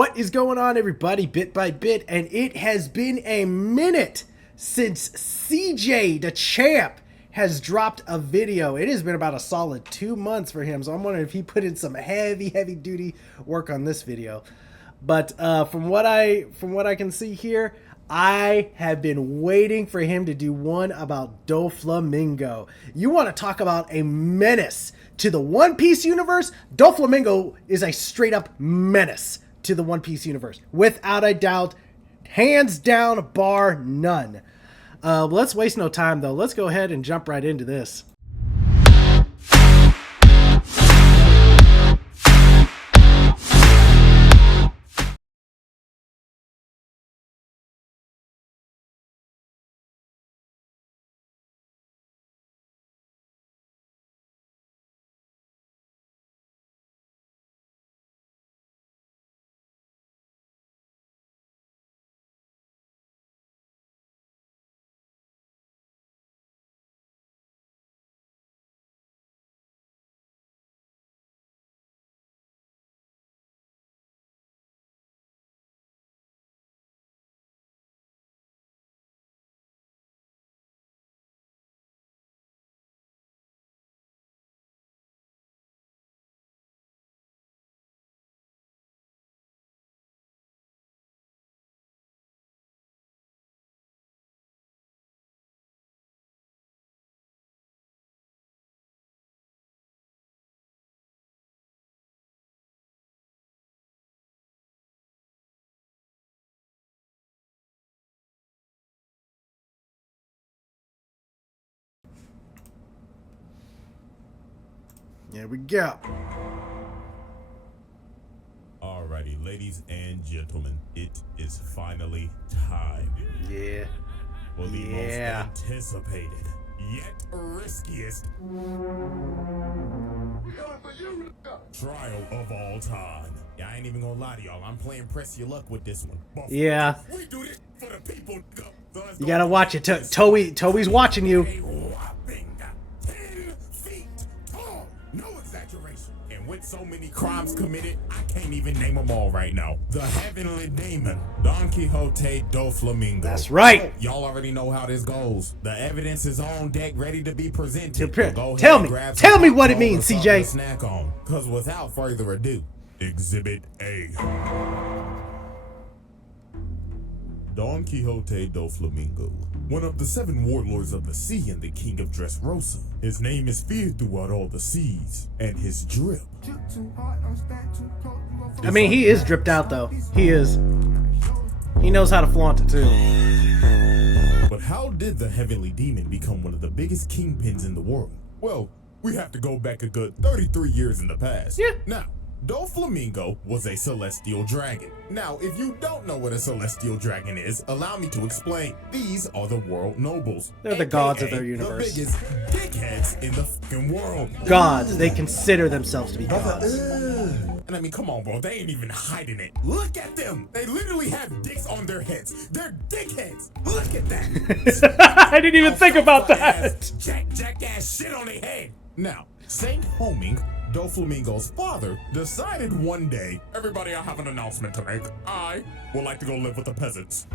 What is going on, everybody? Bit by bit, and it has been a minute since CjdaChamp has dropped a video. It has been about a solid 2 months for him, so I'm wondering if he put in some heavy duty work on this video. But from what I can see here, I have been waiting for him to do one about Doflamingo. You want to talk about a menace to the One Piece universe? Doflamingo is a straight up menace to the One Piece universe, without a doubt, hands down, bar none. Let's waste no time though. Let's go ahead and jump right into this. Here we go. Alrighty, ladies and gentlemen, it is finally time. Yeah. For the most anticipated, yet riskiest trial of all time. Yeah, I ain't even gonna lie to y'all. I'm playing press your luck with this one. But Yeah. we do this for the people. You gotta watch it. Toby's watching you. A whopping 10 feet tall. No exaggeration. And with so many crimes committed, I can't even name them all right now. The heavenly demon, Don Quixote Doflamingo. That's right. Y'all already know how this goes. The evidence is on deck, ready to be presented. Tell me what it means, CJ. Snack on. Cause without further ado, Exhibit A. Don Quixote Doflamingo, one of the 7 warlords of the sea and the king of Dressrosa. His name is feared throughout all the seas, and his drip. I mean, he is dripped out though. He is. He knows how to flaunt it too. But how did the heavenly demon become one of the biggest kingpins in the world? Well, we have to go back a good 33 years in the past. Yeah. Now, Doflamingo was a celestial dragon. Now, if you don't know what a celestial dragon is, allow me to explain. These are the world nobles. They're the gods of their universe. The biggest dickheads in the fucking world. Gods. They consider themselves to be gods. And I mean, come on, bro. They ain't even hiding it. Look at them. They literally have dicks on their heads. They're dickheads. Look at that. I didn't even think about that. Jackass shit on their head. Now, Saint Homing, Doflamingo's father, decided one day, everybody, I have an announcement to make. I would like to go live with the peasants.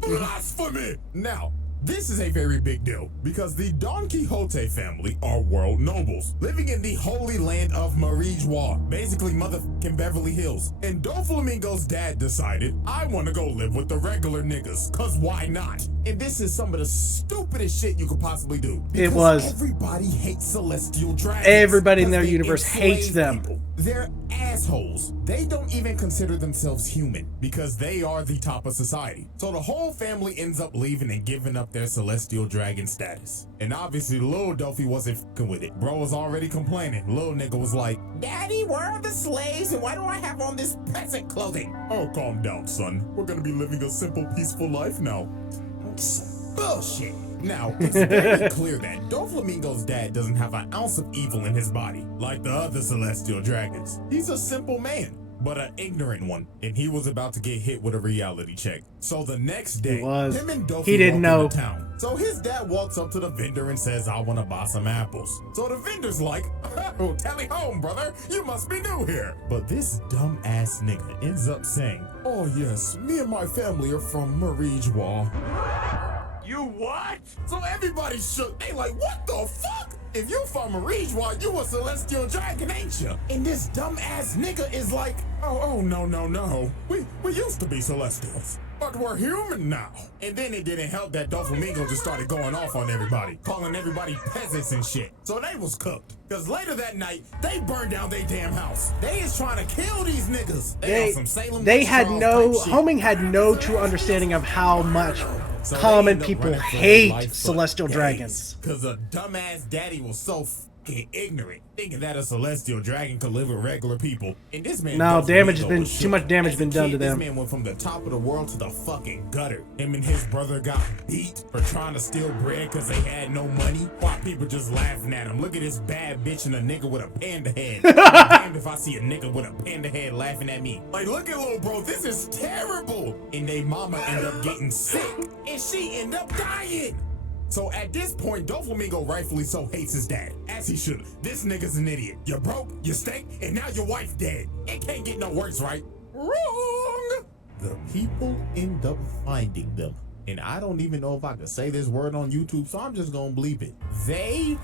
Blasphemy! Now, this is a very big deal because the Don Quixote family are world nobles living in the holy land of Marijuana, basically motherfucking Beverly Hills. And Doflamingo's dad decided, I want to go live with the regular niggas, cause why not? And this is some of the stupidest shit you could possibly do. It was. Everybody hates celestial dragons. Everybody in their universe hates them. People. They're assholes. They don't even consider themselves human because they are the top of society. So the whole family ends up leaving and giving up their celestial dragon status. And obviously Lil Dofi wasn't fucking with it. Bro was already complaining. Lil nigga was like, Daddy, where are the slaves and why do I have on this peasant clothing? Oh, calm down, son. We're gonna be living a simple, peaceful life now. Bullshit. Now, it's very clear that Doflamingo's dad doesn't have an ounce of evil in his body, like the other celestial dragons. He's a simple man. but an ignorant one, and he was about to get hit with a reality check. So the next day, was. him and Dofy He didn't walk know. into town. So his dad walks up to the vendor and says, I want to buy some apples. So the vendor's like, oh, tally home, brother, you must be new here. But this dumbass nigga ends up saying, oh yes, me and my family are from Marijwa. You what? So everybody shook. They like, what the fuck? If you from Marijwa, you a celestial dragon, ain't you? And this dumbass nigga is like, oh, no. We used to be celestials, but we're human now. And then it didn't help that Doflamingo just started going off on everybody, calling everybody peasants and shit. So they was cooked. Cause later that night, they burned down their damn house. They is trying to kill these niggas. They had no, Homing had no true understanding of how much common people hate celestial dragons. Cause a dumbass daddy was so fucking ignorant, thinking that a celestial dragon could live with regular people. And this man, no, damage has been too much damage been done to them. This man went from the top of the world to the fucking gutter. Him and his brother got beat for trying to steal bread because they had no money, while people just laughing at him. Look at this bad bitch and a nigga with a panda head. I'm damned if I see a nigga with a panda head laughing at me. Like, look at little bro, this is terrible. And they mama end up getting sick, and she end up dying. So at this point, Doflamingo rightfully so hates his dad, as he should. This nigga's an idiot. You're broke, you stink, and now your wife dead. It can't get no worse, right? Wrong! The people end up finding them. And I don't even know if I can say this word on YouTube, so I'm just gonna bleep it. They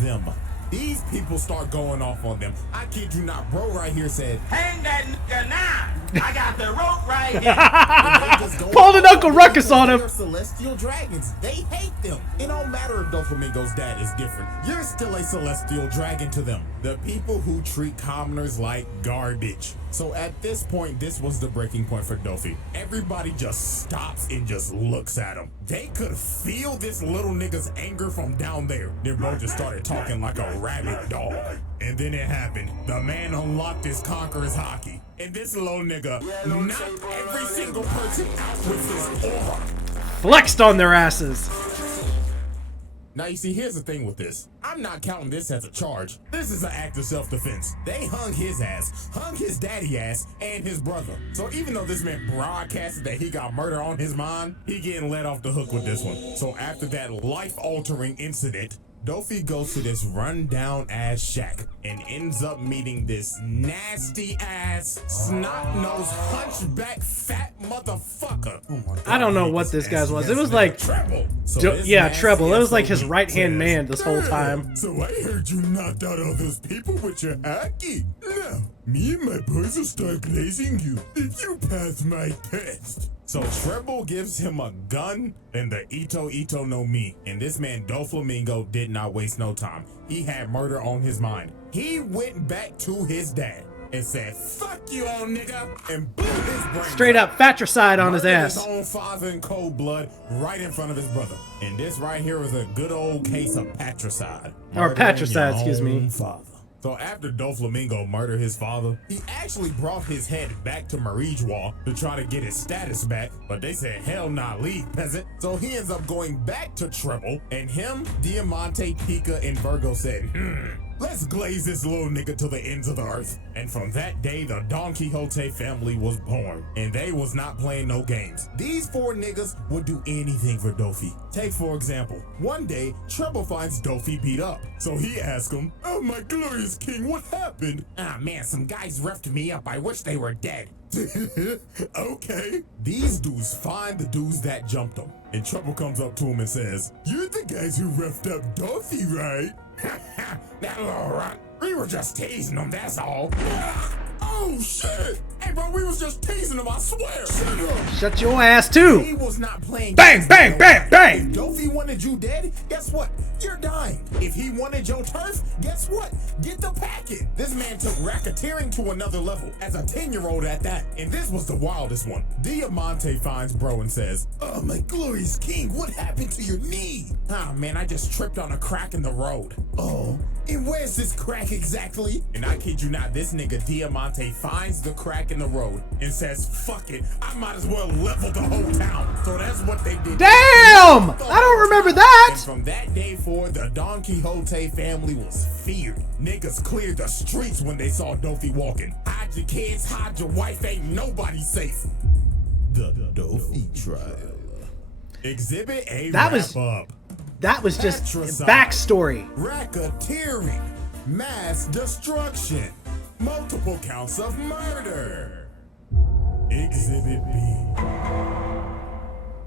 them. These people start going off on them. I kid you not, bro right here said, hang that nigga now. I got the rope right here. Pulled an Uncle Ruckus on him. They're celestial dragons. They hate them. It don't matter if Doflamingo's dad is different. You're still a celestial dragon to them. The people who treat commoners like garbage. So at this point, this was the breaking point for Dofy. Everybody just stops and just looks at him. They could feel this little nigga's anger from down there. Their bro just started talking like a rabid dog. And then it happened. The man unlocked his conqueror's hockey. And this little nigga knocked every single person out with his aura. Flexed on their asses. Now you see, here's the thing with this. I'm not counting this as a charge. This is an act of self-defense. They hung his ass, hung his daddy ass, and his brother. So even though this man broadcasted that he got murder on his mind, he getting let off the hook with this one. So after that life-altering incident, Dofy goes to this rundown ass shack and ends up meeting this nasty ass, snot-nosed, hunchback, fat motherfucker. Oh my God, I don't know what this guy's was. It was like, Treble. yeah, Treble. It was like his right-hand man this whole time. So I heard you knocked out all those people with your hockey. Now, me and my boys will start glazing you if you pass my test. So Treble gives him a gun and the Ito no Mi. And this man Doflamingo did not waste no time. He had murder on his mind. He went back to his dad and said, fuck you, old nigga, and blew his brain. Straight up fratricide on his ass. His own father in cold blood right in front of his brother. And this right here is a good old case of patricide. Or patricide, excuse me. Father. So after Doflamingo murdered his father, he actually brought his head back to Marijwa to try to get his status back, but they said, hell nah, leave, peasant. So he ends up going back to Treble, and him, Diamante, Pika, and Virgo said, let's glaze this little nigga to the ends of the earth. And from that day, the Don Quixote family was born, and they was not playing no games. These four niggas would do anything for Dofy. Take for example, one day, Treble finds Dofy beat up. So he asks him, oh my glorious king, what happened? Ah man, some guys roughed me up. I wish they were dead. Okay. These dudes find the dudes that jumped them. And Treble comes up to him and says, you're the guys who roughed up Dofy, right? That little runt. We were just teasing him, that's all. Oh shit! Hey bro, we was just teasing him, I swear. Shut your ass too. He was not playing. Bang, bang, bang, bang. If Dofy wanted you dead, guess what? You're dying. If he wanted your turf, guess what? Get the packet. This man took racketeering to another level, as a 10-year-old at that. And this was the wildest one. Diamante finds bro and says, oh my glorious king, what happened to your knee? Ah man, I just tripped on a crack in the road. Oh, and where's this crack exactly? And I kid you not, this nigga Diamante finds the crack in in the road and says, fuck it, I might as well level the whole town. So that's what they did. Damn! I don't remember that! And from that day forward, the Don Quixote family was feared. Niggas cleared the streets when they saw Dofi walking. Hide your kids, hide your wife, ain't nobody safe. The Dofi trial. Exhibit A That was just Patricide, backstory. Racketeering, mass destruction, multiple counts of murder. Exhibit B.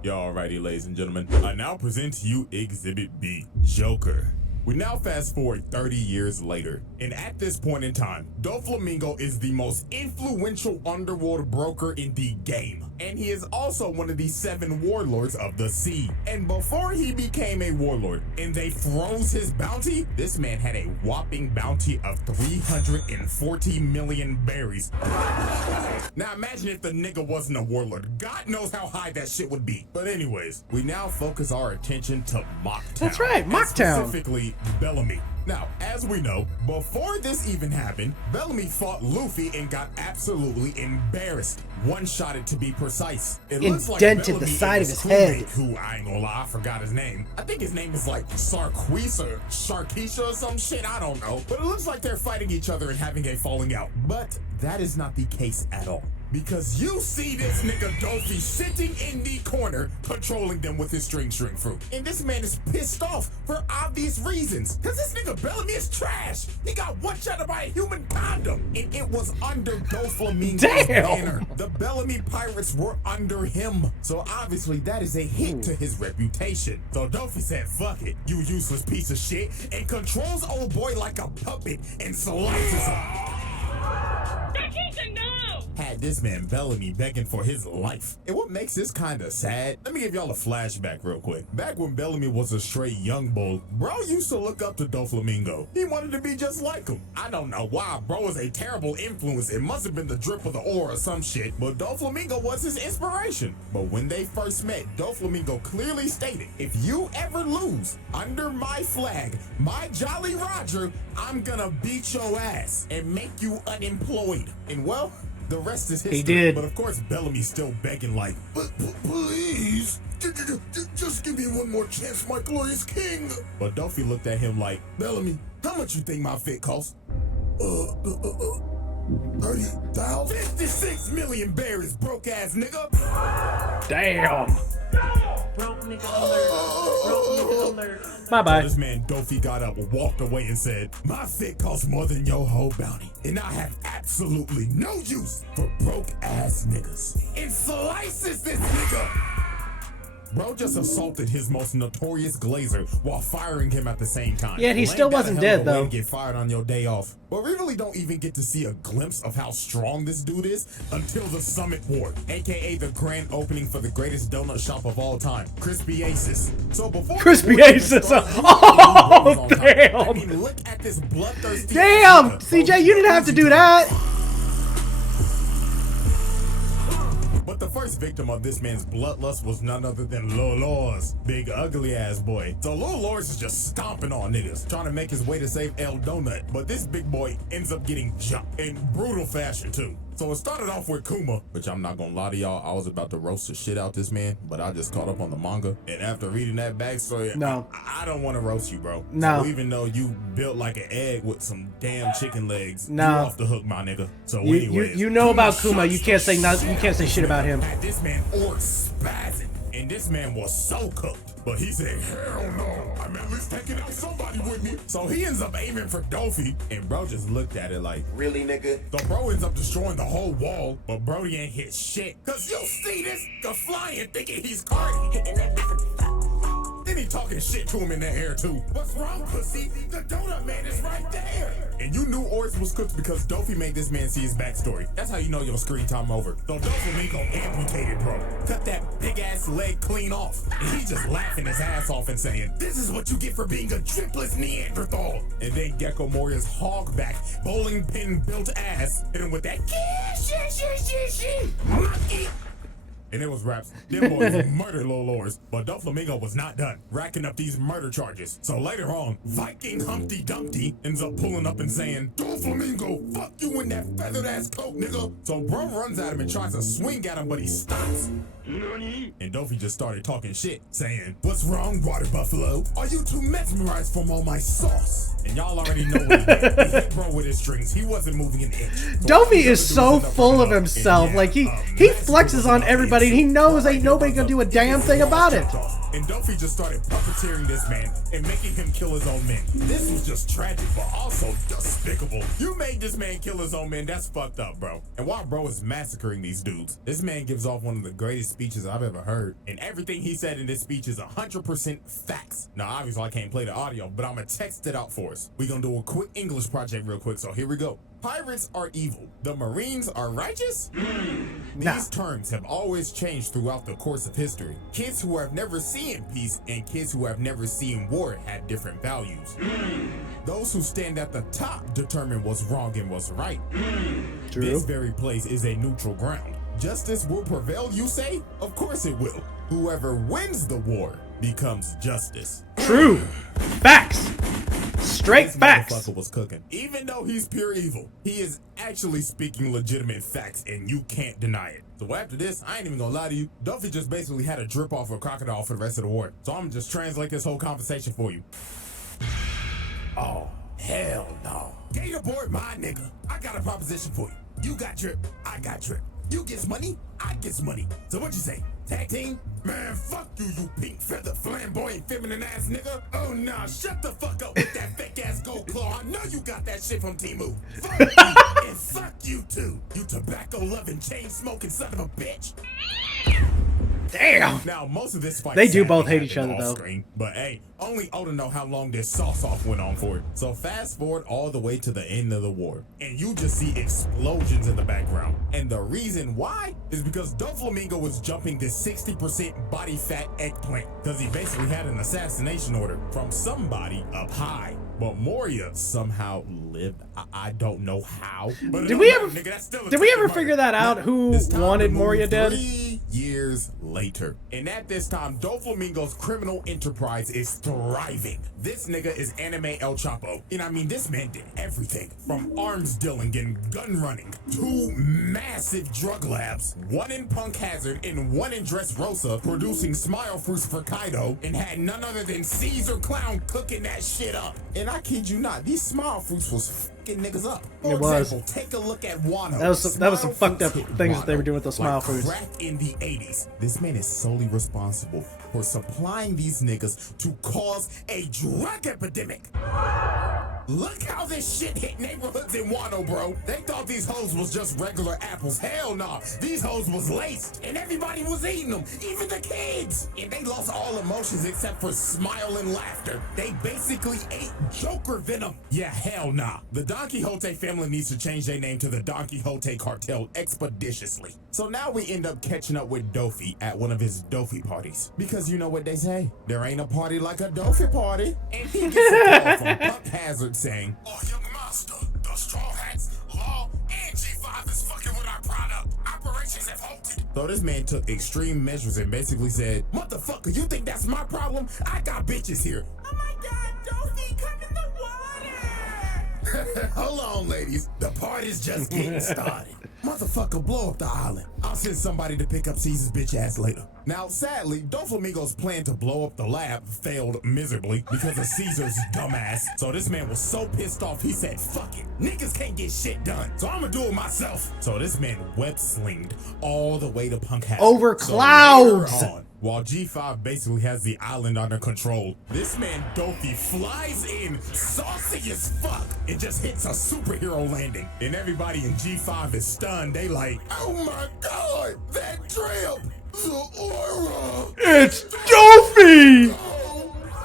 Y'all righty, ladies and gentlemen. I now present to you Exhibit B, Joker. We now fast forward 30 years later, and at this point in time, Doflamingo is the most influential underworld broker in the game. And he is also one of the 7 warlords of the sea. And before he became a warlord and they froze his bounty, this man had a whopping bounty of 340 million berries. Now imagine if the nigga wasn't a warlord. God knows how high that shit would be. But anyways, we now focus our attention to Mocktown. That's right, Mocktown. Specifically, Bellamy. Now, as we know, before this even happened, Bellamy fought Luffy and got absolutely embarrassed. One-shotted to be precise. It looks like Indented Bellamy the side and of his crewmate, head. who, I ain't gonna lie, I forgot his name. I think his name is like Sarquise or Sharkeisha or some shit, I don't know. But it looks like they're fighting each other and having a falling out. But that is not the case at all. Because you see this nigga Dofi sitting in the corner, controlling them with his string fruit. And this man is pissed off for obvious reasons. Cause this nigga Bellamy is trash. He got one-shotted by a human condom. And it was under Doflamingo's banner. The Bellamy pirates were under him. So obviously that is a hit to his reputation. So Dofi said, fuck it, you useless piece of shit, and controls old boy like a puppet and slices him. Had this man Bellamy begging for his life. And what makes this kinda sad, let me give y'all a flashback real quick. Back when Bellamy was a straight young bull, bro used to look up to Doflamingo. He wanted to be just like him. I don't know why, bro was a terrible influence. It must have been the drip of the ore or some shit, but Doflamingo was his inspiration. But when they first met, Doflamingo clearly stated, if you ever lose under my flag, my Jolly Roger, I'm gonna beat your ass and make you unemployed. And well, the rest is history. He did. But of course, Bellamy's still begging like, but please, just give me one more chance, my glorious king. But Dofi looked at him like, Bellamy, how much you think my fit costs? 30,000? 56 million berries, broke ass nigga. Damn. Broke nigga alert. Broke nigga alert. Bye-bye. This man Dofi got up, walked away and said, my fit costs more than your whole bounty. And I have absolutely no use for broke ass niggas. And slices this nigga. Bro just assaulted his most notorious glazer while firing him at the same time. Yet he still wasn't dead, though. Get fired on your day off. But we really don't even get to see a glimpse of how strong this dude is until the Summit War, aka the grand opening for the greatest donut shop of all time, Crispy Aces. So before Crispy Aces. Oh, damn. I mean, look at this bloodthirsty. Damn, CJ, you didn't have to do that. But the first victim of this man's bloodlust was none other than Lil Lors, big ugly ass boy. So Lil Lors is just stomping on niggas, trying to make his way to save El Donut. But this big boy ends up getting jumped in brutal fashion too. So it started off with Kuma, which I'm not gonna lie to y'all, I was about to roast the shit out this man, but I just caught up on the manga. And after reading that backstory, No. I don't want to roast you, bro. No. So even though you built like an egg with some damn chicken legs, No. you off the hook, my nigga. So anyways, You know about Kuma. shot You can't say nothing. You can't say shit about him. had this man orc spazzing, and this man was so cooked. But he said, hell no, I'm at least taking out somebody with me. So he ends up aiming for Dofi, and bro just looked at it like, really, nigga? so bro ends up destroying the whole wall, but Brody ain't hit shit. Cause you see this nigga flying thinking he's Cardi. Then he talking shit to him in the air too. What's wrong, pussy? The donut man is right there. And you knew Oris was cooked because Dofi made this man see his backstory. That's how you know your screen time over. So Doflamingo amputated, bro. Cut that big ass leg clean off. And he just laughing his ass off and saying, this is what you get for being a dripless Neanderthal. And then Gecko Moria's hogback, bowling pin built ass, hit him with that monkey. and it was raps. Them boys murdered Lil Lors, but Doflamingo was not done racking up these murder charges. So later on, Viking Humpty Dumpty ends up pulling up and saying, Doflamingo, fuck you in that feathered ass coat, nigga. So bro runs at him and tries to swing at him, but he stops. And Dofi just started talking shit, saying, what's wrong, water buffalo? Are you too mesmerized from all my sauce? And y'all already know what he did. He hit bro with his strings. He wasn't moving an inch. Dofi is so full of himself. Like he flexes on everybody and he knows ain't nobody gonna do a damn thing about it. And Dofi just started puppeteering this man and making him kill his own men. This was just tragic, but also despicable. You made this man kill his own men. That's fucked up, bro. And while bro is massacring these dudes, this man gives off one of the greatest speeches I've ever heard. And everything he said in this speech is 100% facts. Now, obviously, I can't play the audio, but I'm gonna text it out for us. We're gonna do a quick English project real quick, so here we go. Pirates are evil. The Marines are righteous? These terms have always changed throughout the course of history. Kids who have never seen peace and kids who have never seen war have different values. Those who stand at the top determine what's wrong and what's right. True. This very place is a neutral ground. Justice will prevail, you say? Of course it will. Whoever wins the war becomes justice. True. Facts. Straight facts. Motherfucker was cooking. Even though he's pure evil, he is actually speaking legitimate facts, and you can't deny it. So after this, I ain't even gonna lie to you, Dofi just basically had a drip off a crocodile for the rest of the war. So I'm gonna just translate this whole conversation for you. Oh, hell no. Gatorboard, my nigga. I got a proposition for you. You got drip, I got drip. You gets money, I gets money. So what you say? Tag team? Man, fuck you, you pink feather flamboyant feminine ass nigga. Oh nah, shut the fuck up with that fake ass gold claw. I know you got that shit from Temu. Fuck you, and fuck you too. You tobacco loving chain smoking son of a bitch. Damn. Now, most of this fight They do both sadly hate each happened other, though. off-screen, but hey, only Oda know how long this sauce-off went on for. So fast forward all the way to the end of the war, and you just see explosions in the background. And the reason why is because Doflamingo was jumping this 60% body fat eggplant, because he basically had an assassination order from somebody up high. But Moria somehow lived. I don't know how. But Did we ever figure figure that out? Who wanted Moria dead? 3 years later. And at this time, Doflamingo's criminal enterprise is thriving. This nigga is anime El Chapo. And I mean, this man did everything from arms dealing and gun running to massive drug labs. One in Punk Hazard and one in Dressrosa, producing smile fruits for Kaido, and had none other than Caesar Clown cooking that shit up. And I kid you not, these smile fruits was fucking niggas up. For example, take a look at Wano. That was some fucked up things that they were doing with those smile fruits. Crack in the 80s. This man is solely responsible for supplying these niggas to cause a drug epidemic. Look how this shit hit neighborhoods in Wano, bro. They thought these hoes was just regular apples. Hell nah. These hoes was laced, and everybody was eating them, even the kids. And they lost all emotions except for smile and laughter. They basically ate Joker venom. Yeah, hell nah. The Don Quixote family needs to change their name to the Don Quixote cartel expeditiously. So now we end up catching up with Dofi at one of his Dofi parties. Because you know what they say, there ain't a party like a Dofi party. And he gets a call from Punk Hazard saying, "Oh, young master, the Straw Hats, Law, and G5 is fucking with our product. Operations have halted." So this man took extreme measures and basically said, "Motherfucker, you think that's my problem? I got bitches here." Oh my God, Dofi, come in the water. Hold on, ladies. The party's just getting started. Motherfucker, blow up the island. I'll send somebody to pick up Caesar's bitch ass later. Now, sadly, Doflamingo's plan to blow up the lab failed miserably because of Caesar's dumbass. So this man was so pissed off, he said, "Fuck it. Niggas can't get shit done, so I'ma do it myself." So this man web slinged all the way to Punk Hazard. Over clouds. Later on, while G5 basically has the island under control, this man Dofi flies in saucy as fuck and just hits a superhero landing. And everybody in G5 is stunned. They like, "Oh my God, that drip, the aura. It's Dofi!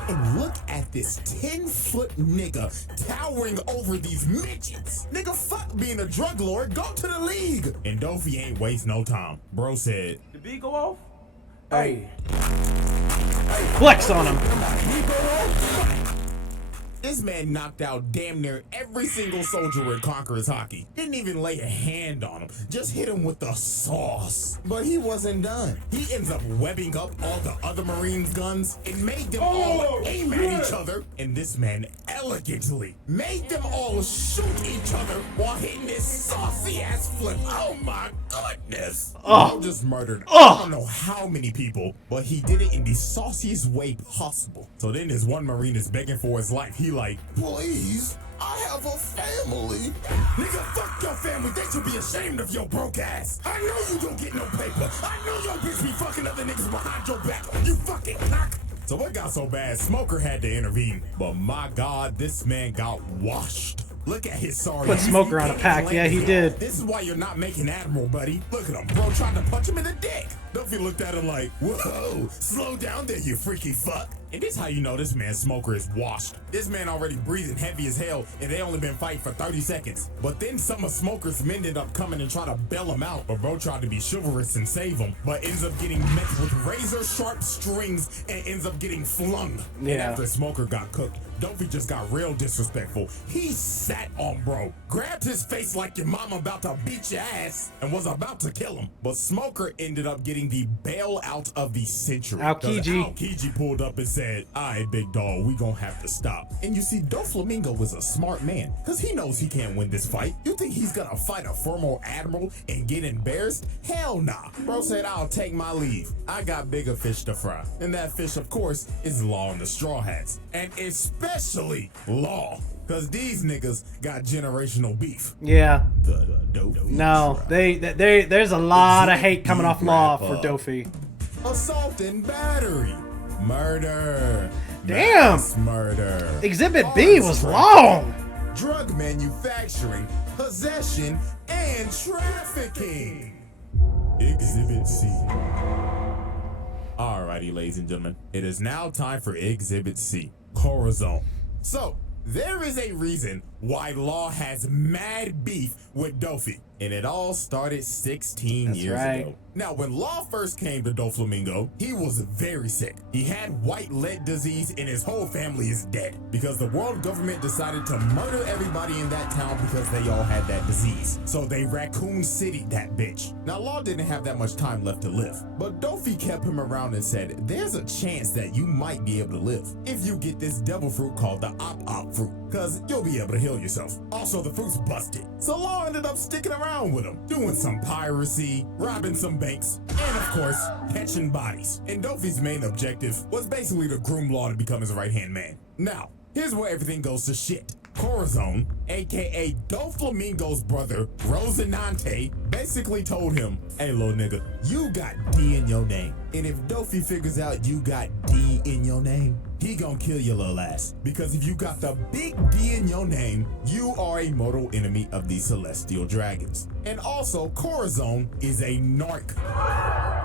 And look at this 10-foot nigga towering over these midgets. Nigga, fuck being a drug lord, go to the league. And Dofi ain't waste no time. Bro said, The beat go off? Hey. Flex on him. This man knocked out damn near every single soldier in Conqueror's Hockey. Didn't even lay a hand on him, just hit him with the sauce. But he wasn't done. He ends up webbing up all the other Marines' guns and made them all aim at each other. And this man elegantly made them all shoot each other while hitting this saucy ass flip. Oh my goodness. Bro just murdered I don't know how many people, but he did it in the sauciest way possible. So then this one Marine is begging for his life. He like, please, I have a family. Nigga, fuck your family. They should be ashamed of your broke ass. I know you don't get no paper. I know your bitch be fucking other niggas behind your back. You fucking cock. So what got so bad, Smoker had to intervene. But my God, this man got washed. Look at his sorry. Put Smoker on a pack. Yeah, he did. This is why you're not making Admiral, buddy. Look at him. Bro tried to punch him in the dick. Duffy looked at him like, whoa, slow down there, you freaky fuck. And this how you know this man Smoker is washed. This man already breathing heavy as hell, and they only been fighting for 30 seconds. But then some of Smoker's men ended up coming and try to bail him out. But bro tried to be chivalrous and save him, but ends up getting met with razor sharp strings and ends up getting flung. Yeah. And after Smoker got cooked, Dofy just got real disrespectful. He sat on bro, grabbed his face like your mama about to beat your ass, and was about to kill him. But Smoker ended up getting the bailout of the century. Aokiji pulled up and said, alright, big dog, we gonna have to stop. And you see, Doflamingo was a smart man, cause he knows he can't win this fight. You think he's gonna fight a former admiral and get embarrassed? Hell nah. Bro said, I'll take my leave. I got bigger fish to fry. And that fish, of course, is Law and the Straw Hats. And especially Law. Cause these niggas got generational beef. Yeah. No, there's a lot of hate coming off Law for Dofy. Assault and battery. Murder. Damn. Mass murder. Exhibit B was long. Drug manufacturing, possession, and trafficking. Exhibit C. Alrighty, ladies and gentlemen. It is now time for Exhibit C. Corazon. So, there is a reason why Law has mad beef with Dofy. And it all started 16 years ago. Now, when Law first came to Doflamingo, he was very sick. He had white lead disease and his whole family is dead because the world government decided to murder everybody in that town because they all had that disease. So they Raccoon City that bitch. Now, Law didn't have that much time left to live, but Dofy kept him around and said, there's a chance that you might be able to live if you get this devil fruit called the Op fruit, because you'll be able to heal yourself. Also, the fruit's busted. So Law ended up sticking around with him, doing some piracy, robbing some banks, and of course, catching bodies. And Dofy's main objective was basically to groom Law to become his right-hand man. Now, here's where everything goes to shit. Corazon, aka Doflamingo's brother, Rosinante, basically told him, hey little nigga, you got D in your name. And if Dofy figures out you got D in your name, he gonna kill your little ass. Because if you got the big D in your name, you are a mortal enemy of the celestial dragons. And also, Corazon is a narc.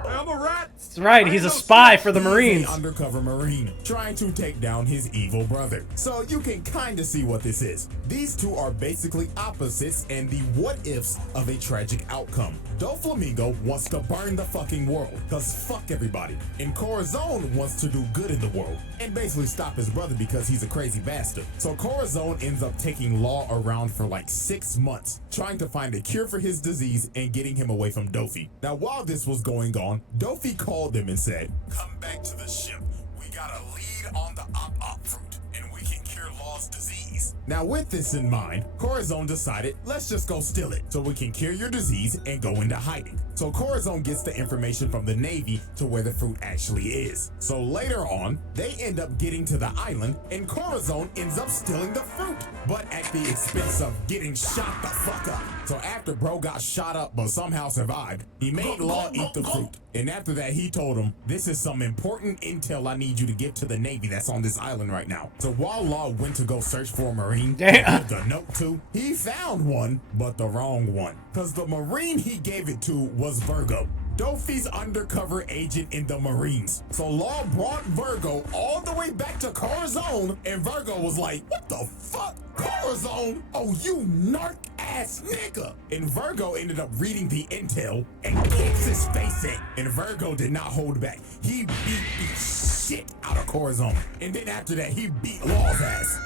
I'm a rat. That's right, he's a spy for the Marines. He's an undercover Marine trying to take down his evil brother. So you can kind of see what this is. These two are basically opposites and the what-ifs of a tragic outcome. Doflamingo wants to burn the fucking world, cause fuck everybody. And Corazon wants to do good in the world and basically stop his brother because he's a crazy bastard. So Corazon ends up taking Law around for like 6 months, trying to find a cure for his disease and getting him away from Dofy. Now while this was going on, Dofy called them and said, come back to the ship. We got a lead on the Op fruit and we can cure Law's disease. Now with this in mind, Corazon decided, let's just go steal it so we can cure your disease and go into hiding. So Corazon gets the information from the Navy to where the fruit actually is. So later on, they end up getting to the island and Corazon ends up stealing the fruit, but at the expense of getting shot the fuck up. So after bro got shot up but somehow survived, he made Law eat the fruit. And after that, he told him, this is some important intel I need you to give to the Navy that's on this island right now. So while Law went to go search for a Marine to give the note to, he found one, but the wrong one. Because the Marine he gave it to was Virgo, Dofy's undercover agent in the Marines. So Law brought Virgo all the way back to Corazon, and Virgo was like, what the fuck? Corazon? Oh, you narc ass nigga. And Virgo ended up reading the intel and kicks his face in. And Virgo did not hold back. He beat the shit out of Corazon. And then after that, he beat Law's ass.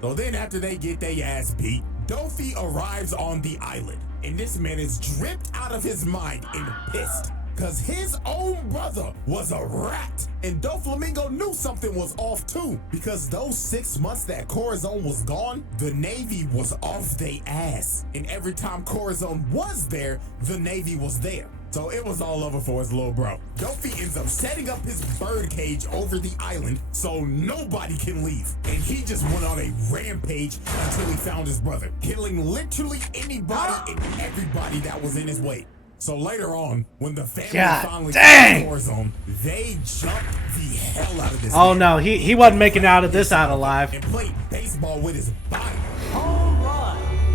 So then after they get their ass beat, Dofi arrives on the island. And this man is dripped out of his mind and pissed. Cause his own brother was a rat. And Doflamingo knew something was off too. Because those 6 months that Corazon was gone, the Navy was off they ass. And every time Corazon was there, the Navy was there. So it was all over for his little bro. Dofi ends up setting up his bird cage over the island so nobody can leave. And he just went on a rampage until he found his brother, killing literally anybody and everybody that was in his way. So later on, when the family finally got Corazon, they jumped the hell out of this man. no, he wasn't making out of this out alive. And played baseball with his body.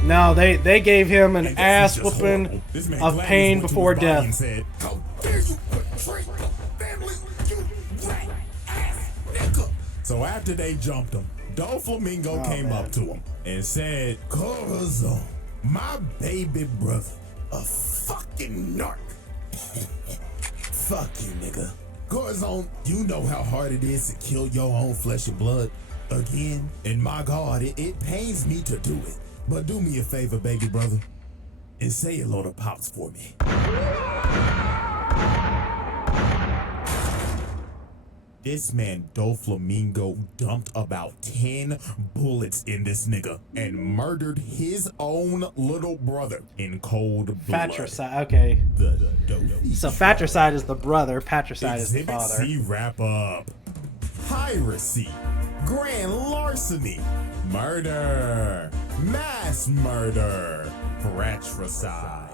No, they gave him an ass whooping of pain before death. Said, how dare you betray the family, you rat ass nigga. So after they jumped him, Doflamingo came up to him and said, Corazon, my baby brother, a fucking narc. Fuck you, nigga. Corazon, you know how hard it is to kill your own flesh and blood. Again, and my God, it pains me to do it. But do me a favor, baby brother, and say hello to Pops for me. This man, Doflamingo, dumped about 10 bullets in this nigga and murdered his own little brother in cold blood. Fratricide, okay. The Dofi. So fratricide is the brother, patricide is the Exhibit father. C wrap up. Piracy, grand larceny, murder, mass murder, fratricide.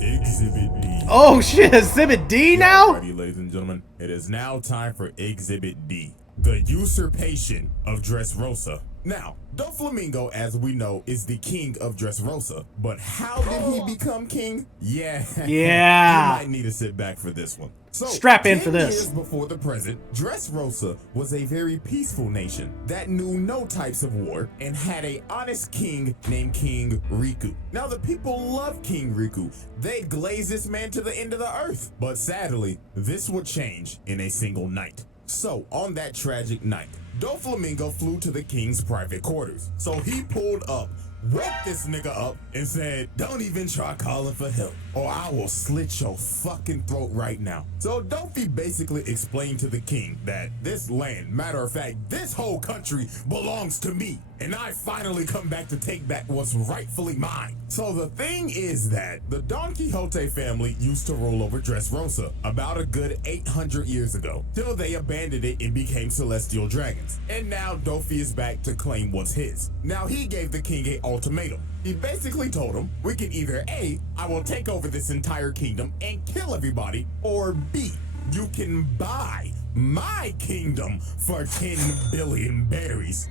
Exhibit D. Oh shit, Exhibit D now? Alrighty, ladies and gentlemen, it is now time for Exhibit D, the usurpation of Dressrosa. Now, Doflamingo, as we know, is the king of Dressrosa, but how did he become king? Yeah. You might need to sit back for this one. So, strap in for 10 this. years before the present, Dressrosa was a very peaceful nation that knew no types of war and had a honest king named King Riku. Now, the people loved King Riku. They'd glaze this man to the end of the earth. But sadly, this would change in a single night. So, on that tragic night, Doflamingo flew to the king's private quarters. So he pulled up, woke this nigga up, and said, don't even try calling for help, or I will slit your fucking throat right now. So Dofi basically explained to the king that this land, matter of fact, this whole country belongs to me, and I finally come back to take back what's rightfully mine. So the thing is that the Don Quixote family used to rule over Dressrosa about a good 800 years ago, till they abandoned it and became celestial dragons. And now Dofi is back to claim what's his. Now he gave the king an ultimatum. He basically told him, we can either A, I will take over this entire kingdom and kill everybody, or B, you can buy my kingdom for 10 billion berries.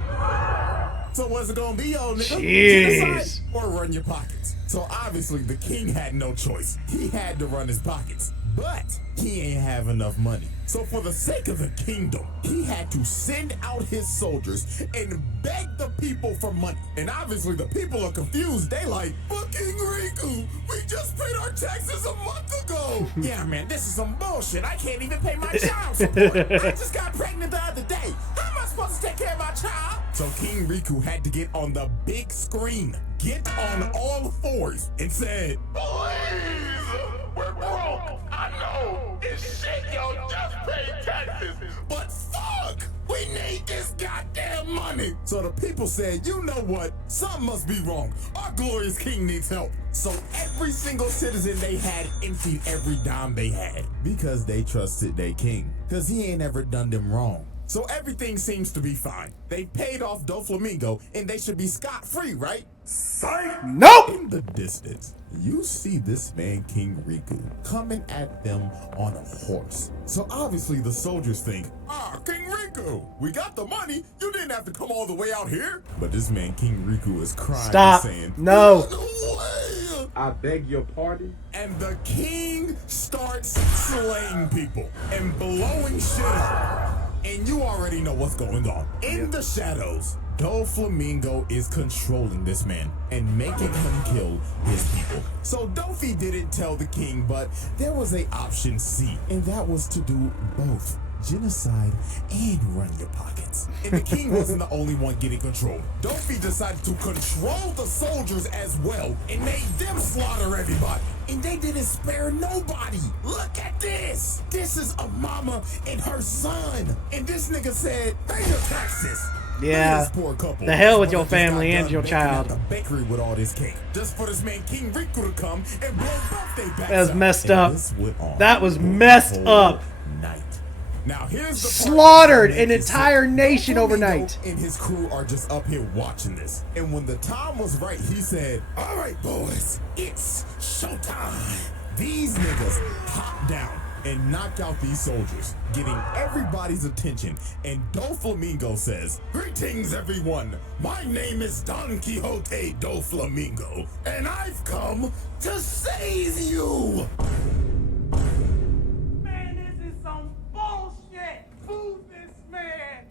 So what's it gonna be, old nigga? Genocide or run your pockets? So obviously the king had no choice. He had to run his pockets, but he ain't have enough money. So for the sake of the kingdom, he had to send out his soldiers and beg the people for money. And obviously the people are confused. They like, fucking Riku, we just paid our taxes a month ago. Yeah, man, this is some bullshit. I can't even pay my child support. I just got pregnant the other day. How am I supposed to take care of my child? So King Riku had to get on the big screen, get on all fours, and said, please, we're broke. I know it's shit, yo, just pay taxes. But fuck, we need this goddamn money. So the people said, you know what? Something must be wrong. Our glorious king needs help. So every single citizen they had emptied every dime they had because they trusted their king. Because he ain't ever done them wrong. So everything seems to be fine. They paid off Doflamingo and they should be scot-free, right? Psych! Nope! In the distance, you see this man King Riku coming at them on a horse. So obviously the soldiers think, King Riku, we got the money. You didn't have to come all the way out here. But this man King Riku is crying and saying, no. I beg your pardon? And the king starts slaying people and blowing shit up. And you already know what's going on. In the shadows, Doflamingo is controlling this man and making him kill his people. So Dofi didn't tell the king, but there was a option C, and that was to do both. genocide, and run your pockets. And the king wasn't the only one getting control. Dofi decided to control the soldiers as well and made them slaughter everybody. And they didn't spare nobody. Look at this. This is a mama and her son. And this nigga said, pay your taxes. Yeah. Poor couple. The hell with your family and your child. The bakery with all this cake, just for this man King Riku to come and blow birthday backs. That was messed up. Up. That was messed up. Night. Now here's the slaughtered an entire nation overnight. And his crew are just up here watching this. And when the time was right, he said, "All right, boys, it's showtime." These niggas hop down and knock out these soldiers, getting everybody's attention. And Doflamingo says, "Greetings, everyone. My name is Don Quixote Doflamingo, and I've come to save you." Man, this is some bullshit. Who's this man?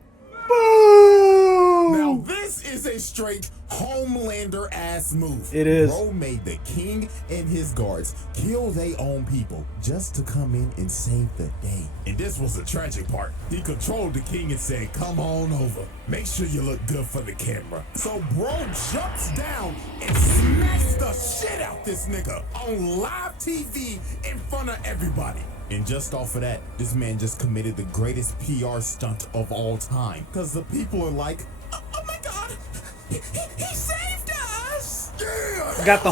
Boom! Now this is a straight Homelander ass move. It is. Bro made the king and his guards kill their own people just to come in and save the day. And this was the tragic part. He controlled the king and said, "Come on over. Make sure you look good for the camera." So bro jumps down and smacks the shit out this nigga on live TV in front of everybody. And just off of that, this man just committed the greatest PR stunt of all time. Because the people are like, "Oh my God, he saved us!" Yeah! Got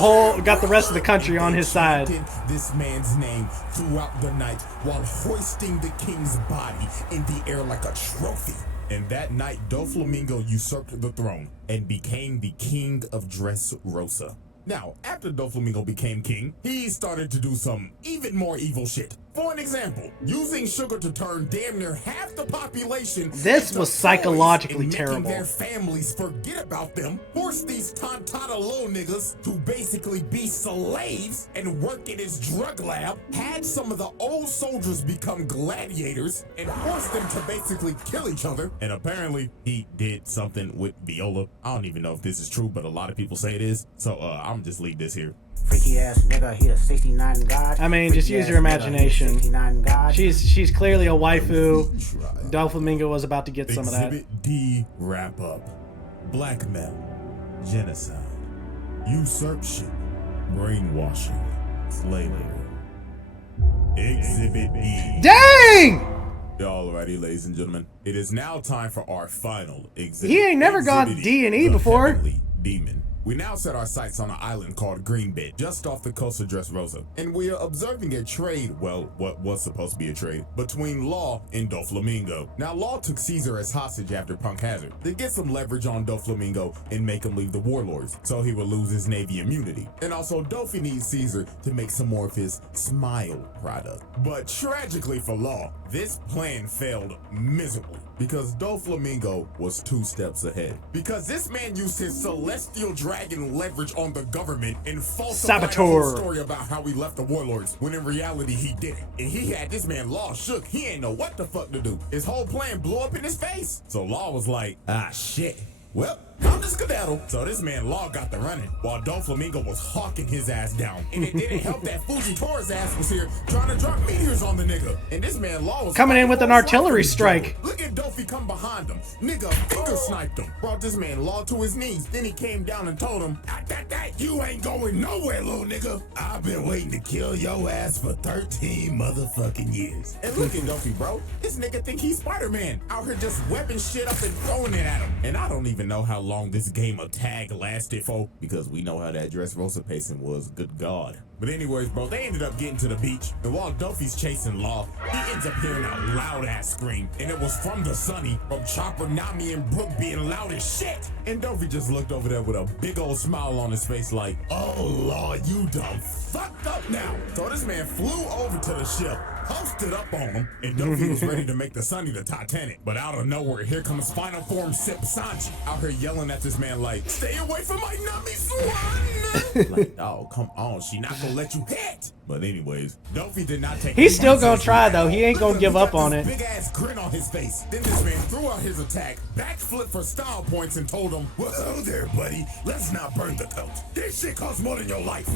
the rest of the country on his side. This man's name throughout the night while hoisting the king's body in the air like a trophy. And that night, Doflamingo usurped the throne and became the king of Dressrosa. Now, after Doflamingo became king, he started to do some even more evil shit. For an example, using sugar to turn damn near half the population. This was psychologically and terrible. making their families forget about them, forced these tontata low niggas to basically be slaves and work in his drug lab, had some of the old soldiers become gladiators, and forced them to basically kill each other. And apparently, he did something with Viola. I don't even know if this is true, but a lot of people say it is. So I'm just leave this here. Freaky ass nigga, he a 69 god. I mean, just use your imagination. 69 god. She's clearly a waifu. Doflamingo was about to get some of that. Exhibit D wrap up. Blackmail, genocide, usurpation, brainwashing, slavery. Exhibit D. Dang! Alrighty, ladies and gentlemen, it is now time for our final exhibit. He ain't never gone Exhibit D&E the before. Heavenly Demon. We now set our sights on an island called Greenbed, just off the coast of Dressrosa, and we are observing a trade, well, what was supposed to be a trade, between Law and Doflamingo. Now, Law took Caesar as hostage after Punk Hazard to get some leverage on Doflamingo and make him leave the warlords, so he would lose his navy immunity. And also, Dofi needs Caesar to make some more of his smile product. But tragically for Law, this plan failed miserably, because Doflamingo was 2 steps ahead. Because this man used his celestial dragon leverage on the government and falsified the whole Saboteur. story about how he left the warlords, when in reality he didn't. And he had this man Law shook. He ain't know what the fuck to do. His whole plan blew up in his face. So Law was like, ah shit. Well, I'm the skedaddle. So this man Law got the running while Doflamingo was hawking his ass down. And it didn't help that Fujitora's ass was here trying to drop meteors on the nigga. And this man Law was Coming in with an fighting for his artillery life. strike. Look at Dofi come behind him. Nigga finger sniped him. Brought this man Law to his knees. Then he came down and told him, you ain't going nowhere, little nigga. I've been waiting to kill your ass for 13 motherfucking years. And look at Dofi, bro. This nigga think he's Spider-Man. Out here just webbing shit up and throwing it at him. And I don't even know how long this game of tag lasted for, because we know how that Dressrosa pacing was. Good God. But anyways, bro, they ended up getting to the beach, and while Dofi's chasing Law, he ends up hearing a loud-ass scream, and it was from the Sunny, from Chopper, Nami, and Brooke being loud as shit. And Dofi just looked over there with a big old smile on his face like, oh, Law, you done fucked up now. So this man flew over to the ship, posted up on him, and Dofi was ready to make the Sunny the Titanic. But out of nowhere, here comes Final Form Sip Sanji, out here yelling at this man like, stay away from my Nami Swan! Like, oh, come on, she not gonna let you hit. But anyways, Dofi did not take. He's still gonna try though. He ain't gonna give up on it. Big ass grin on his face. Then this man threw out his attack, backflip for style points, and told him, well, there, buddy, let's not burn the coat. This shit costs more than your life.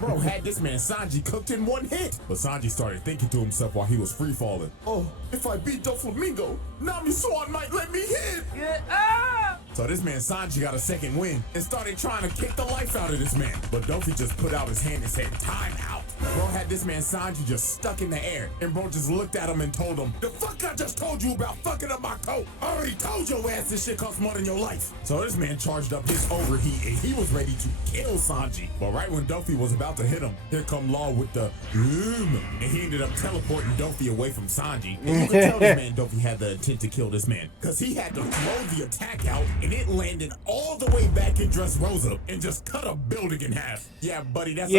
Bro had this man Sanji cooked in one hit. But Sanji started thinking to himself while he was free falling. Oh, if I beat Doflamingo, Nami Swan might let me hit. Get up! So this man Sanji got a second win and started trying to kick the life out of this man. But Dofi just put out his hand and said, time out. Bro had this man Sanji just stuck in the air. And bro just looked at him and told him, the fuck I just told you about fucking up my coat? I already told your ass this shit costs more than your life. So this man charged up his overheat and he was ready to kill Sanji. But right when Dofi was about to hit him, here come Law with the and he ended up teleporting Dofi away from Sanji. And you can tell this man Dofi had the intent to kill this man, because he had to throw the attack out and it landed all the way back in Dressrosa and just cut a building in half. Yeah, buddy, that's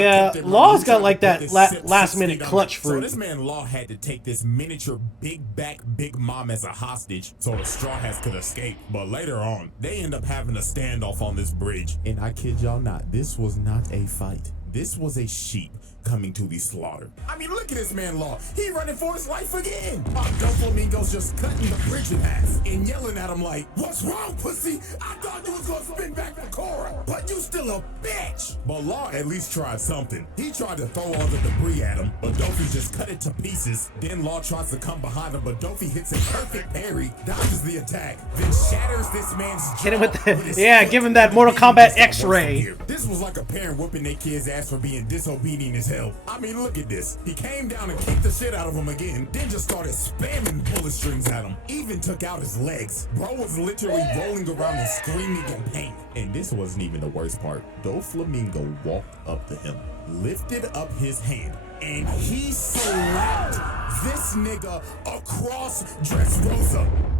Law's got like that last minute clutch fruit. fruit. So this man Law had to take this miniature big back Big Mom as a hostage so the Straw Hats could escape. But later on, they end up having a standoff on this bridge. And I kid y'all not, this was not a fight. This was a sheep coming to the slaughter. I mean, look at this man Law. He running for his life again. Doflamingo's just cutting the bridge in half and yelling at him like, what's wrong, pussy? I thought you was gonna spin back for Korra, but you still a bitch. But Law at least tried something. He tried to throw all the debris at him, but Dofi just cut it to pieces. Then Law tries to come behind him, but Dofi hits a perfect parry, dodges the attack, then shatters this man's jaw. Hit him with the, give him that Mortal Kombat X-ray. This was like a parent whooping their kid's ass for being disobedient as hell. I mean, look at this. He came down and kicked the shit out of him again, then just started spamming bullet strings at him. Even took out his legs. Bro was literally rolling around and screaming in pain. And this wasn't even the worst part. Doflamingo walked up to him, lifted up his hand, and he slapped this nigga across Dressrosa.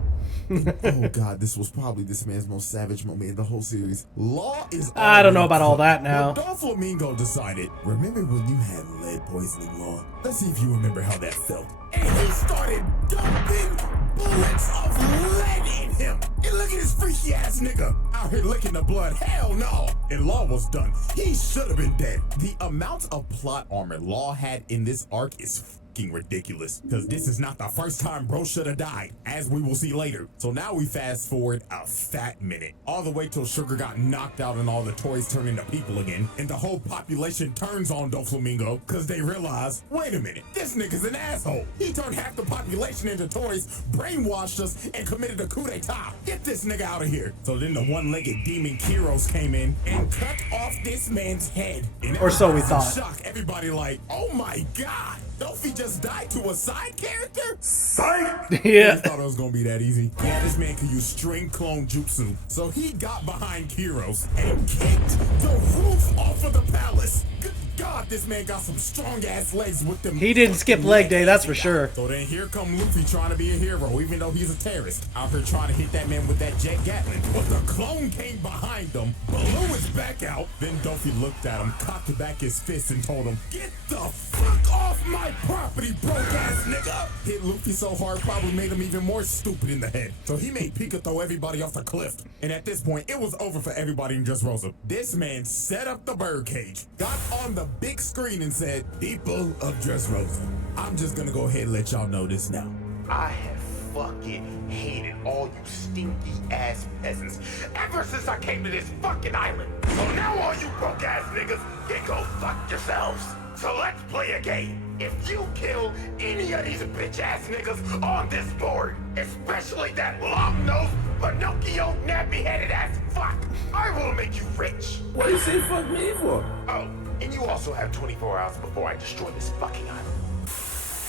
Oh god, this was probably this man's most savage moment in the whole series. Law is I don't know about all that now. Doflamingo decided, remember when you had lead poisoning, Law? Let's see if you remember how that felt. And he started dumping bullets of lead in him. And look at this freaky ass nigga out here licking the blood. Hell no. And Law was done. He should have been dead. The amount of plot armor Law had in this arc is ridiculous, because this is not the first time bro should have died, as we will see later. So now we fast forward a fat minute, all the way till Sugar got knocked out and all the toys turn into people again, and the whole population turns on Doflamingo because they realize, wait a minute, this nigga's an asshole. He turned half the population into toys, brainwashed us, and committed a coup d'etat. Get this nigga out of here. So then the one-legged demon Kiros came in and cut off this man's head. And or so we thought. Shock. Everybody like, oh my god, Dofi just died to a side character? Psych! Yeah. I thought it was gonna be that easy. Yeah, this man could use string clone jutsu. So he got behind Kiros and kicked the roof off of the palace. Good God, this man got some strong ass legs with them. He didn't skip leg day, that's for sure. So then here come Luffy trying to be a hero, even though he's a terrorist. Out here trying to hit that man with that jet Gatling. But the clone came behind them, blew his back out. Then Dofi looked at him, cocked back his fist, and told him, get the fuck off my property, broke ass nigga. Hit Luffy so hard, probably made him even more stupid in the head. So he made Pika throw everybody off the cliff. And at this point, it was over for everybody in Dressrosa. This man set up the birdcage, got on the big screen and said, people of Dressrosa, I'm just gonna go ahead and let y'all know this now. I have fucking hated all you stinky ass peasants ever since I came to this fucking island. So now all you broke ass niggas can go fuck yourselves. So let's play a game. If you kill any of these bitch ass niggas on this board, especially that long-nosed, Pinocchio, nappy-headed ass fuck, I will make you rich. What you say fuck me for? Oh, and you also have 24 hours before I destroy this fucking island.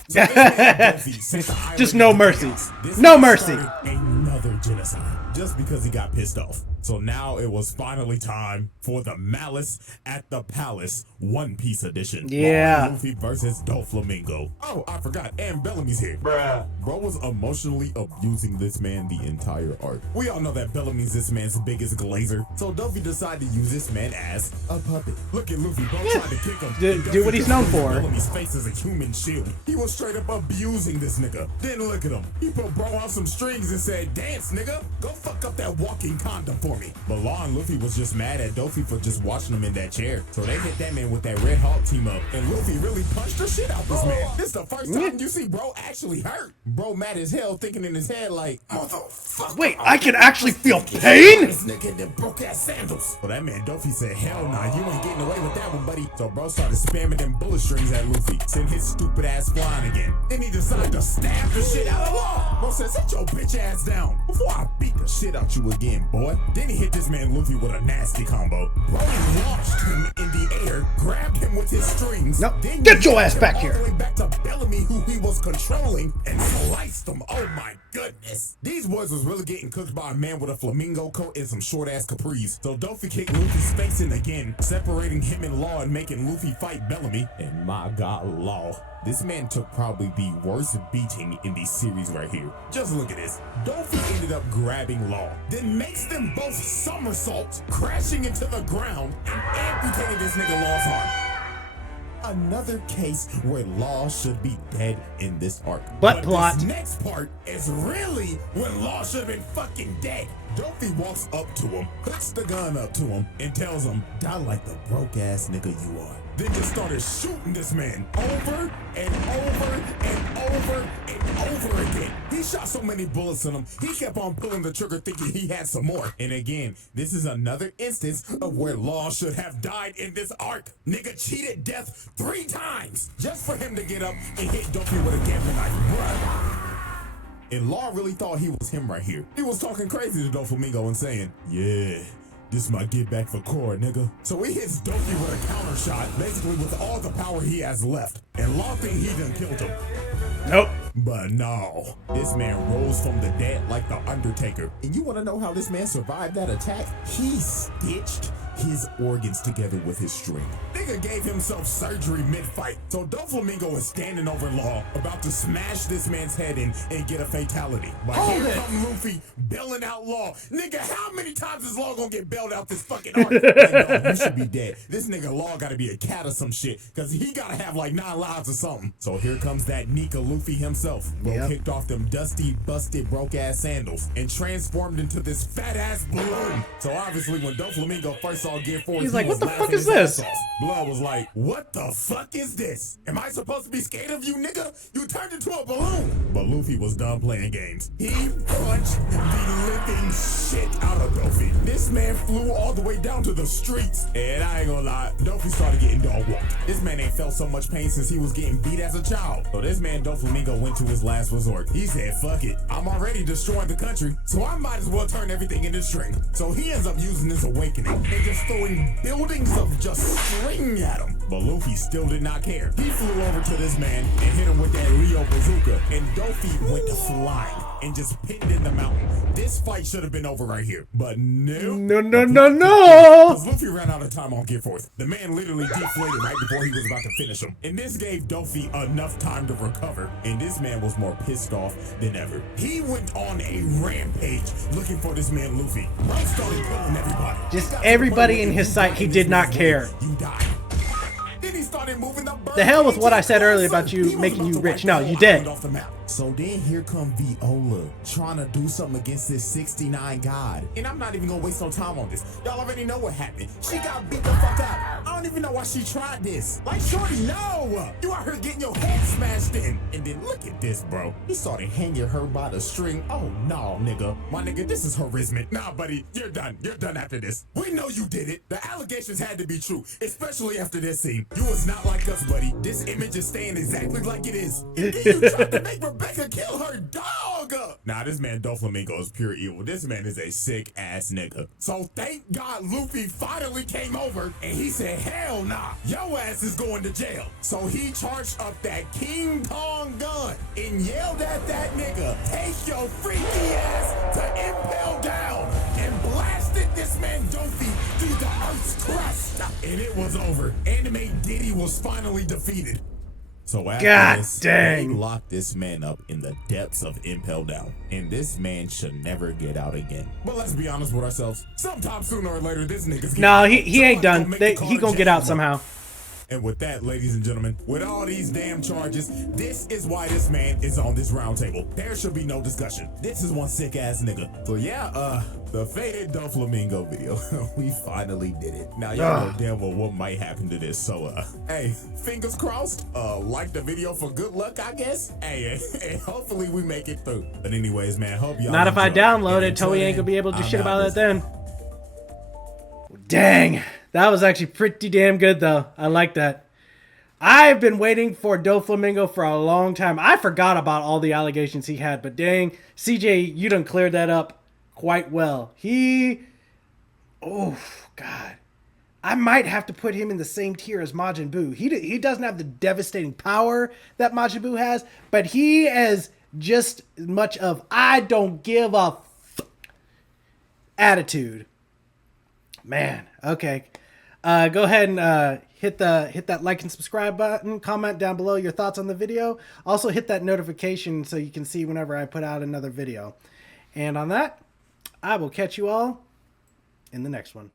So this man Dofi sent the island Just no into mercy. chaos. This No man mercy. started another genocide just because he got pissed off. So now it was finally time for the Malice at the Palace One Piece edition. Yeah. Luffy versus Doflamingo. Oh, I forgot. And Bellamy's here. Bruh. Bro was emotionally abusing this man the entire arc. We all know that Bellamy's this man's biggest glazer. So Dofi decided to use this man as a puppet. Look at Luffy, bro, trying to kick him. Do what he's known for. Bellamy's face as a human shield. He was straight up abusing this nigga. Then look at him. He put bro on some strings and said, dance, nigga. Go fuck up that walking condom for me. But Law and Luffy was just mad at Dofy for just watching him in that chair. So they hit that man with that Red Hawk team up. And Luffy really punched the shit out this man. This the first time you see bro actually hurt. Bro mad as hell thinking in his head like, motherfucker. Wait, I can actually feel pain? This nigga in them broke ass sandals. Well, that man Dofy said, hell nah, you ain't getting away with that one, buddy. So bro started spamming them bullet strings at Luffy. Send his stupid ass flying again. Then he decided to stab the shit out of Law. Bro said, sit your bitch ass down before I beat the shit out you again, boy. Then he hit this man Luffy with a nasty combo. Bro launched him in the air, grabbed him with his strings. Nope. Then Get your ass him back all here. the way back to Bellamy, who he was controlling, and sliced him. Oh my goodness. These boys was really getting cooked by a man with a flamingo coat and some short ass capris. So Dofy kicked Luffy's face in again, separating him and Law and making Luffy fight Bellamy. And my god, Law. This man took probably the worst beating in the series right here. Just look at this. Dofy ended up grabbing Law, then makes them both somersaults, crashing into the ground, and amputated this nigga Law's arm. Another case where Law should be dead in this arc. But plot. This next part is really when Law should have been fucking dead. Dofy walks up to him, puts the gun up to him, and tells him, die like the broke ass nigga you are. Then just started shooting this man over and over and over and over again. He shot so many bullets in him, he kept on pulling the trigger thinking he had some more. And again, this is another instance of where Law should have died in this arc. Nigga cheated death 3 times just for him to get up and hit Dofy with a gambling knife, bruh. And Law really thought he was him right here. He was talking crazy to Doflamingo and saying, yeah, this my get back for Core, nigga. So he hits Dofy with a counter shot, basically with all the power he has left. And Law think he done killed him. Nope. But no, this man rose from the dead like the Undertaker. And you wanna know how this man survived that attack? He stitched his organs together with his string. Nigga gave himself surgery mid-fight. So Doflamingo is standing over Law, about to smash this man's head in and get a fatality. But here come Luffy bailing out Law. Nigga, how many times is Law gonna get bailed out this fucking arc? Like, no, you should be dead. This nigga Law gotta be a cat or some shit, cause he gotta have like 9 lives or something. So here comes that Nika Luffy himself. Bro kicked off them dusty, busted, broke ass sandals and transformed into this fat ass balloon. So obviously when Doflamingo first saw Gear 4, He's like, was what the fuck laughing is his ass this? off. Blood was like, what the fuck is this? Am I supposed to be scared of you, nigga? You turned into a balloon. But Luffy was done playing games. He punched the living shit out of Dofy. This man flew all the way down to the streets. And I ain't gonna lie, Dofy started getting dog walked. This man ain't felt so much pain since he was getting beat as a child. So this man Doflamingo went to his last resort. He said, fuck it, I'm already destroying the country, so I might as well turn everything into string. So he ends up using this awakening and just throwing buildings of just string at him. But Luffy still did not care. He flew over to this man and hit him with that Leo bazooka, and Dofy went to flying and just pinned in the mountain. This fight should have been over right here, but no. Because Luffy ran out of time on Gear Force. The man literally deflated right before he was about to finish him. And this gave Dofy enough time to recover, and this man was more pissed off than ever. He went on a rampage looking for this man Luffy. Bro started killing everybody. Just everybody in his sight, he did not care. You died. Then he started moving The hell with what I said earlier about you making you rich. No, you dead. So then here come Viola trying to do something against this 69 god. And I'm not even gonna waste no time on this. Y'all already know what happened. She got beat the fuck out. I don't even know why she tried this. Like, shorty, no! You out here getting your head smashed in. And then look at this, bro. He started hanging her by the string. Oh, no, nigga. My nigga, this is harassment. Nah, buddy, you're done. You're done after this. We know you did it. The allegations had to be true, especially after this scene. You was not like us, buddy. This image is staying exactly like it is. And then you tried to make Rebecca kill her dog. Nah, this man Doflamingo is pure evil. This man is a sick ass nigga. So thank God Luffy finally came over and he said, hell nah, your ass is going to jail. So he charged up that King Kong gun and yelled at that nigga, take your freaky ass to Impel Down, and blasted this man Dofy through the earth's crust. And it was over. Anime Diddy was finally defeated. So after this, they locked this man up in the depths of Impel Down, and this man should never get out again. But let's be honest with ourselves. Sometime sooner or later, this nigga's No, he ain't done. He gonna get out somehow. And with that, ladies and gentlemen, with all these damn charges, this is why this man is on this round table. There should be no discussion. This is one sick ass nigga. So yeah, the faded Doflamingo video. We finally did it. Now y'all know damn well what might happen to this. So hey, fingers crossed. Like the video for good luck, I guess. Hey, hopefully we make it through. But anyways, man, hope y'all Not if I enjoy. download And it. until Toei ain't then, gonna be able to do I'm shit out about this- it then. Dang, that was actually pretty damn good though. I like that. I've been waiting for Doflamingo for a long time. I forgot about all the allegations he had, but dang, CJ, you done cleared that up quite well. Oh God, I might have to put him in the same tier as Majin Buu. He doesn't have the devastating power that Majin Buu has, but he has just as much of I don't give a attitude. Man, okay. Go ahead and hit that like and subscribe button. Comment down below your thoughts on the video. Also hit that notification so you can see whenever I put out another video. And on that, I will catch you all in the next one.